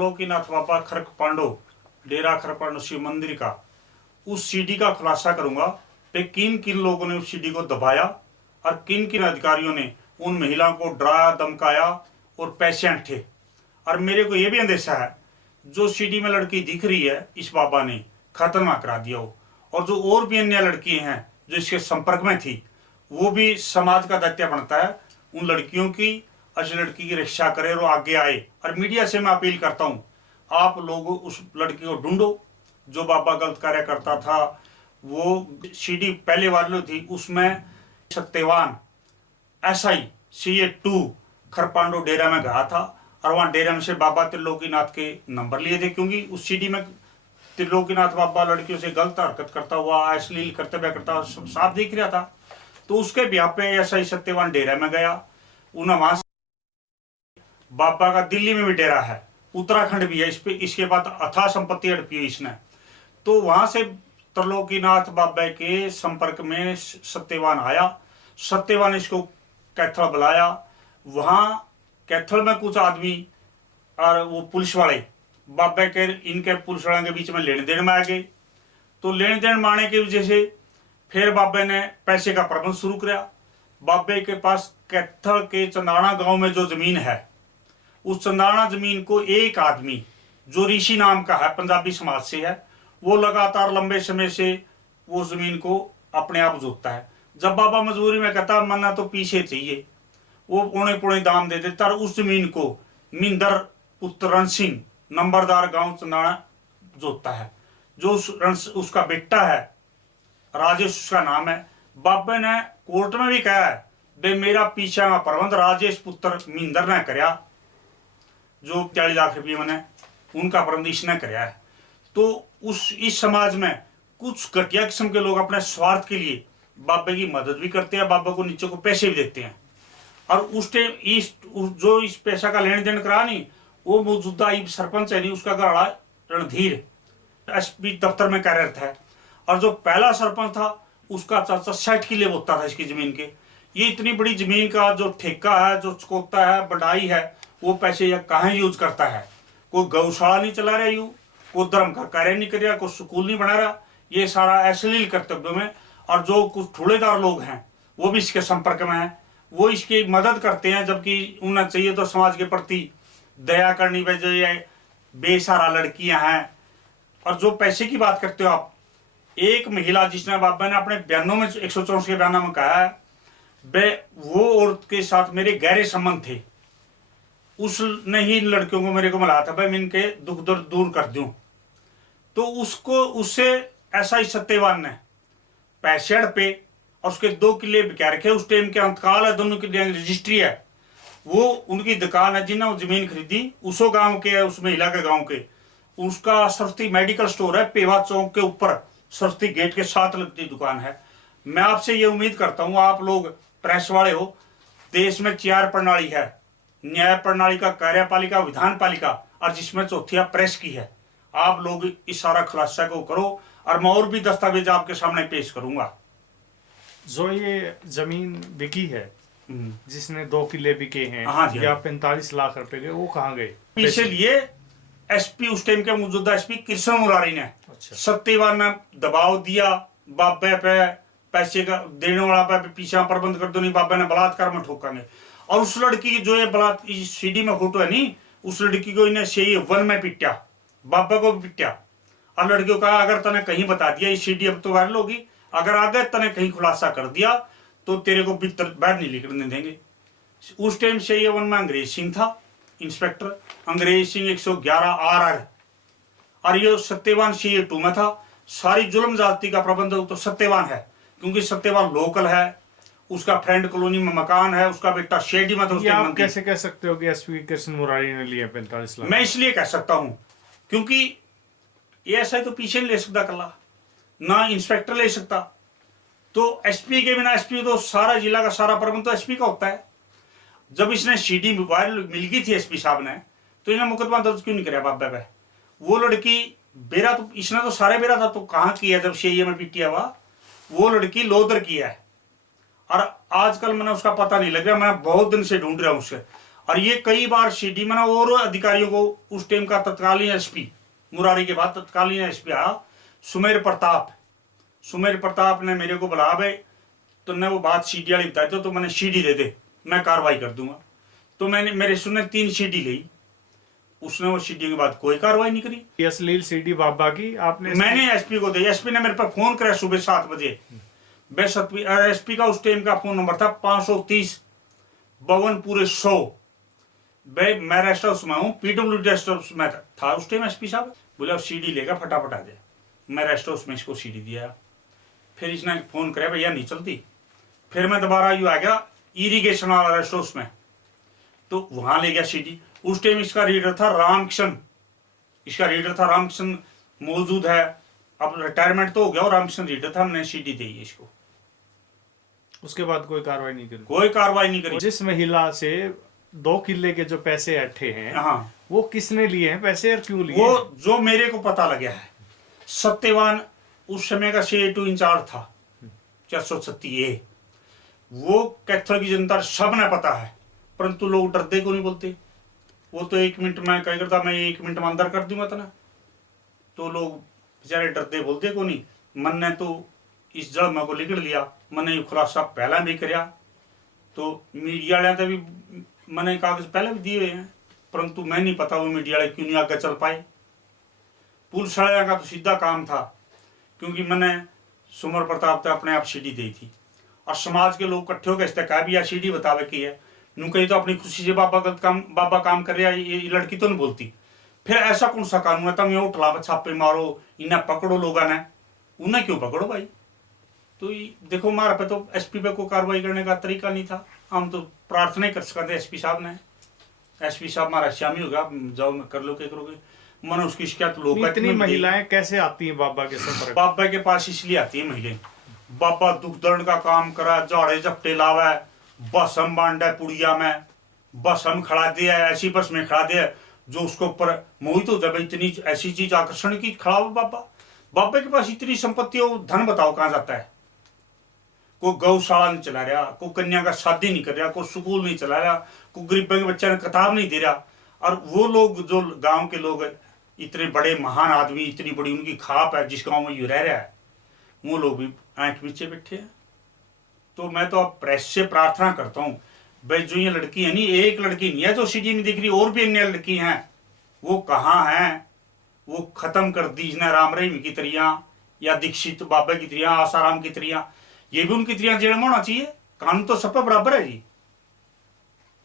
त्रिलोकीनाथ बाबा खरकपांडो डेरा खरकपांडो शिव मंदिर का उस सीडी का खुलासा करूंगा कि किन किन लोगों ने उस सीडी को दबाया और किन किन अधिकारियों ने उन महिलाओं को डराया धमकाया और पैसे अंठे। और मेरे को यह भी अंदेशा है जो सीडी में लड़की दिख रही है इस बाबा ने खतरनाक करा दिया हो, और जो और भी अन्य लड़कियां हैं जो इसके संपर्क में थी वो भी समाज का दैत्य बनता है उन लड़कियों की। अच्छी लड़की की रक्षा करे और आगे आए। और मीडिया से मैं अपील करता हूँ आप लोग उस लड़की को ढूंढो जो बाबा गलत कार्य करता था। वो सीडी पहले वाली थी उसमें सत्यवान SI CA2 खरपांडो डेरा में गया था और वहां डेरा में से बाबा त्रिलोकीनाथ के नंबर लिए थे, क्योंकि उस सीडी में त्रिलोकीनाथ बाबा लड़कियों से गलत हरकत करता हुआ अश्लील कर्तव्य करता हुआ साफ दिख रहा था। तो उसके ब्याह पे SI सत्यवान डेरा में गया। उन्हें वहां बाबा का दिल्ली में भी डेरा है, उत्तराखंड भी है, इस पे इसके बाद अथाह संपत्ति हड़पी है इसने। तो वहां से त्रिलोकीनाथ बाबा के संपर्क में सत्यवान आया। सत्यवान इसको कैथल बुलाया। वहां कैथल में कुछ आदमी और वो पुलिस वाले बाबा के इनके पुलिस वालों के बीच में लेन देन में आ गए। तो लेन देन में आने की वजह से फिर बाबे ने पैसे का प्रबंध शुरू किया। बाबे के पास कैथल के चंदाना गांव में जो जमीन है उस चंदाना जमीन को एक आदमी जो ऋषि नाम का है पंजाबी समाज से है वो लगातार लंबे समय से वो जमीन को अपने आप जोतता है। जब बाबा मजबूरी में कहता मन्ना तो पीछे चाहिए वो पौने पौने दाम दे देता और उस जमीन को मिंदर पुत्र रण सिंह नंबरदार गांव चंदाना जोतता है। जो उसका बेटा है राजेश उसका नाम है। बाबे ने कोर्ट में भी कहा है बे मेरा पीछा का प्रबंध राजेश पुत्र मिंदर ने कराया, जो 40 लाख रुपये मैंने उनका प्रबंध इसने कराया है। तो उस इस समाज में कुछ घटिया किस्म के लोग अपने स्वार्थ के लिए बाबे की मदद भी करते हैं, बाबा को नीचे को पैसे भी देते हैं। और उस टाइम जो इस पैसा का लेन देन करा नहीं वो मौजूदा सरपंच है नहीं उसका घराड़ा रणधीर SP दफ्तर में कार्यरत है। और जो पहला सरपंच था उसका चाचा 60 किले बोता था इसकी जमीन के। ये इतनी बड़ी जमीन का जो ठेका है जो चकोता है बढ़ाई है वो पैसे यह कहाँ यूज करता है। कोई गौशाला नहीं चला रहा यू, कोई धर्म का कार्य नहीं कर रहा, कोई स्कूल नहीं बना रहा, ये सारा अश्लील कर्तव्यों में। और जो कुछ ठुड़ेदार लोग हैं वो भी इसके संपर्क में है, वो इसकी मदद करते हैं, जबकि उन्हें चाहिए तो समाज के प्रति दया करनी चाहिए। बेसहारा लड़कियां हैं। और जो पैसे की बात करते हो आप, एक महिला जिसने बाबा ने अपने बयानों में 164 के बयानों में कहा है वो औरत के साथ मेरे गहरे संबंध थे, उसने ही लड़कियों को मेरे को मिला था भाई मैं इनके दुख दर्द दूर कर दूं। तो उसको उससे SI सत्यवान ने पैसे हड़पे और उसके 2 किले बिका रखे। उस टाइम के अंतकाल है, दोनों की रजिस्ट्री है। वो उनकी दुकान है जिन्होंने जमीन खरीदी उसो गांव के है, उस महिला के गांव के। उसका सरस्वती मेडिकल स्टोर है पेवा चौक के ऊपर, सरस्वती गेट के साथ लगती दुकान है। मैं आपसे ये उम्मीद करता हूँ आप लोग प्रेस वाले हो, देश में 4 प्रणाली है, न्याय प्रणाली का, कार्यपालिका, विधान पालिका और जिसमें चौथिया प्रेस की है। आप लोग इस सारा खुलासा को करो और मैं और भी दस्तावेज आपके सामने पेश करूंगा। जो ये जमीन बिकी है जिसने 2 किले बिके हैं या 45 लाख रुपए के, वो कहाँ गए? पीछे लिए SP उस टाइम के मौजूदा SP कृष्ण मुरारी ने। अच्छा। सत्यवान ने दबाव दिया बाबे पे, पैसे का देने वाला पे पीछे प्रबंध कर दो नहीं बाबा ने बलात्कार में ठोकांगे। और उस लड़की जो है बलात्कार CD में फोटो है नहीं, उस लड़की को इन्हें CA1 में पिटा, बाबा को भी पिटा। और लड़की को कहा अगर तने कहीं बता दिया ये CD अब तो वायरल होगी, अगर आगे तने कहीं खुलासा कर दिया तो तेरे को भीतर बाहर नहीं निकलने देंगे। उस टाइम CA1 में अंग्रेज सिंह था इंस्पेक्टर, अंग्रेज सिंह 111 RR, और ये सत्यवान CA2 में था। सारी जुल्म जाति का प्रबंधक तो सत्यवान है, क्योंकि सत्यवान लोकल है, उसका फ्रेंड कॉलोनी में मकान है, उसका बेटा शेडी में था। आप कैसे कह सकते हो कि SP कृष्ण मुरारी ने लिए 45 लाख? मैं इसलिए कह सकता हूं क्योंकि ये ऐसा तो पीछे नहीं ले सकता कला, ना इंस्पेक्टर ले सकता। तो SP के बिना SP तो सारा जिला का सारा प्रबंध तो SP का होता है। जब इसने CD वायरल मिल गई थी SP साहब ने तो इन्हें मुकदमा दर्ज क्यों नहीं कराया बाबा पे? वो लड़की बेरा तो इसने तो सारे बेरा था तो कहाँ किया जब CA में पिटिया हुआ? वो लड़की लोधर की है और आजकल मैंने उसका पता नहीं लग रहा, मैं बहुत दिन से ढूंढ रहा हूँ उसे। और ये कई बार सीडी में ना और अधिकारियों को, उस टाइम का तत्कालीन एसपी मुरारी के बाद तत्कालीन एसपी आया सुमेर प्रताप ने मेरे को बुला भाई तुमने वो बात सीडी वाली बताई तो मैंने सीडी दे दे, मैं कार्रवाई कर दूंगा। तो मैंने मेरे सुनने 3 सीडी ली, उसने वो सीडी के बाद कोई कार्रवाई नहीं करी। अश्लील सीडी बाबा की आपने मैंने एसपी को दी, एसपी ने मेरे पर फोन कराया सुबह 7 बजे। एसपी का उस टाइम का फोन नंबर था 530 52 पूरे 100। मैं रेस्ट हाउस में हूँ, पीडब्ल्यूडी रेस्ट हाउस में था उस टाइम। एसपी साहब बोले सीडी लेगा फटाफट आ जाए। मैं रेस्ट हाउस में इसको सीडी दिया, फिर इसने फोन कराया भैया नहीं चलती। फिर मैं दोबारा यू आ गया इरिगेशन वाला रेस्ट हाउस में, तो वहां ले गया सीडी। उस टाइम इसका रीडर था रामकिशन, मौजूद है, अब रिटायरमेंट तो हो गया और रामकिशन रीडर था। हमने सीडी दी इसको, उसके बाद कोई कार्रवाई नहीं करी। कोई कार्रवाई नहीं करी। जिस महिला से 2 किले के जो पैसे अट्ठे हैं, हाँ, वो किसने लिए हैं पैसे और क्यों लिए? वो जो मेरे को पता लगा है, सत्यवान उस समय का CA2 इंचार्ज था 437A। वो कैथोलिक की जनता सब ने पता है, परंतु लोग डरते को नहीं बोलते। वो तो 1 मिनट में क्या करता, मैं 1 मिनट में अंदर कर दूंगा इतना, तो लोग बेचारे डरते बोलते को नहीं। मन ने तो इस जड़ में को लिखड़ लिया, मैंने ये खुलासा पहला भी कराया, तो मीडिया वाले भी मैंने कागज पहले भी दिए हुए हैं, परंतु मैं नहीं पता वो मीडिया वाले क्यों नहीं आगे चल पाए। पुलिस वाले का तो सीधा काम था, क्योंकि मैंने सुमर प्रताप तक अपने आप सीडी दी थी और समाज के लोग इकट्ठे होकर इसका कहा भी यार सीडी बतावे की है। नू कही तो अपनी खुशी से बाबा काम कर रहा है, ये लड़की तो नहीं बोलती। फिर ऐसा कौन सा कानून है तुम ये उठला छापे मारो, इन्हें पकड़ो, लोगों ने उन्हें क्यों पकड़ो भाई? तो देखो हमारे पे तो एसपी पे कोई कार्रवाई करने का तरीका नहीं था। हम तो प्रार्थना ही कर सकते एसपी साहब ने, एसपी साहब हमारा श्यामी होगा, जाओ कर लो क्या करोगे। मैंने उसकी शिकायत लोग, इतनी महिलाएं कैसे आती हैं बाबा के संपर्क? बाबा के पास इसलिए आती है महिलाएं, बाबा दुख दर्द का काम करा, झाड़े झपटे लावा, बस हम बांटा पुड़िया में, बस हम खड़ा दिया, ऐसी बस में खड़ा दिया जो उसको ऊपर मोहित हो जाए। इतनी ऐसी चीज आकर्षण की खड़ा हो बाबा के पास इतनी संपत्ति हो, धन बताओ कहां जाता है? कोई गौशाला नहीं चला रहा, कोई कन्या का शादी नहीं कर रहा, कोई स्कूल नहीं चला रहा, कोई गरीबों के बच्चे ने किताब नहीं दे रहा। और वो लोग जो गांव के लोग इतने बड़े महान आदमी, इतनी बड़ी उनकी खाप है जिस गांव में यू रह रहा है, वो लोग भी आंख पीछे बैठे हैं। तो मैं तो अब प्रेस से प्रार्थना करता हूँ भाई, जो ये लड़की है नहीं, एक लड़की नहीं है जो सीडी में दिख रही, और भी अन्य लड़की हैं, वो कहाँ हैं? वो खत्म कर दी इसने राम रहीम की तरिया या दीक्षित बाबा की तरिया, आसाराम की तरिया, ये भी उनकी तरिया जेल में होना चाहिए। कानून तो सब पर बराबर है जी।